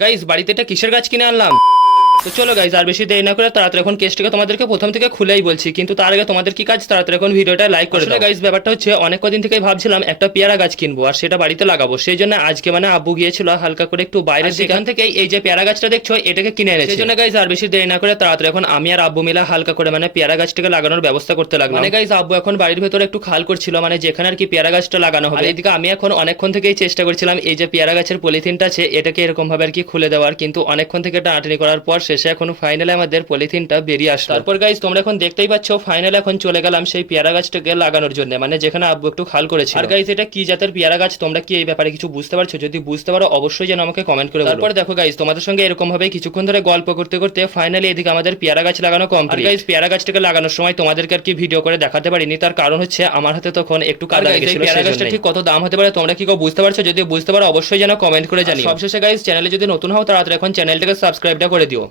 Guys বাড়িতে এটা কিসের গাছ কিনে আনলাম। তো চলো গাইস আর বেশি দেরি না করে তাড়াতাড়ি এখন কেসটাকে তোমাদেরকে প্রথম থেকে খুলেই বলছি, কিন্তু তার আগে তোমাদের কি কাজ, তাড়াতাড়ি এখন ভিডিওটা লাইক করে দাও। গাইস ব্যাপারটা হচ্ছে অনেক কদিন থেকেই ভাবছিলাম একটা পেয়ারা গাছ কিনবো আর সেটা বাড়িতে লাগাবো, সেই জন্য আজকে মানে আব্বু গিয়েছিল হালকা করে একটু বাইরে, সেখান থেকে এই যে পেয়ারা গাছটা দেখছো এটাকে কিনে এনেছে। সেই জন্য গাইস আর বেশি দেরি না করে তাড়াতাড়ি এখন আমি আর আব্বু মিলে হালকা করে মানে পেয়ারা গাছটাকে লাগানোর ব্যবস্থা করতে লাগলাম। মানে গাইস আব্বু এখন বাড়ির ভেতরে একটু খাল করছিল, মানে যেখানে আর কি পেয়ারা গাছটা লাগানো হবে। এদিকে আমি এখন অনেকক্ষণ থেকেই চেষ্টা করছিলাম এই যে পেয়ারা গাছের পলিথিনটা আছে এটাকে এরকম ভাবে আর কি খুলে দেওয়ার, কিন্তু অনেকক্ষণ থেকে টানাটানি করার পর শেষে এখন ফাইনালি আমাদের পলিথিনটা বেরিয়ে আসলো। তারপর গাইস তোমরা এখন দেখতেই পাচ্ছ ফাইনালি এখন চলে গেলাম সেই পেয়ারা গাছটাকে লাগানোর জন্য, মানে যেখানে আব্বু একটু খাল করেছে। আর গাইস এটা কি জাতের পেয়ারা গাছ, তোমরা কি এই ব্যাপারে কিছু বুঝতে পারছো? যদি বুঝতে পারো অবশ্যই যেন আমাকে কমেন্ট করে বলো। তারপর দেখো গাইস তোমাদের সঙ্গে এরকম ভাবে কিছুক্ষণ ধরে গল্প করতে করতে ফাইনালি এদিকে আমাদের পেয়ারা গাছ লাগানো কমপ্লিট। গাইস পেয়ারা গাছটাকে লাগানোর সময় তোমাদেরকে আর কি ভিডিও করে দেখাতে পারিনি, তার কারণ হচ্ছে আমার হাতে তখন একটু কাজ লেগে গেছিল। পেয়ারা গাছটা ঠিক কত দাম হতে পারে তোমরা কি কেউ বুঝতে পারছো? যদি বুঝতে পারো অবশ্যই যেন কমেন্ট করে জানিও। সবশেষে গাইস চ্যানেলে যদি নতুন হও তাড়াতাড়ি এখন চ্যানেলটাকে সাবস্ক্রাইবটা করে দিও।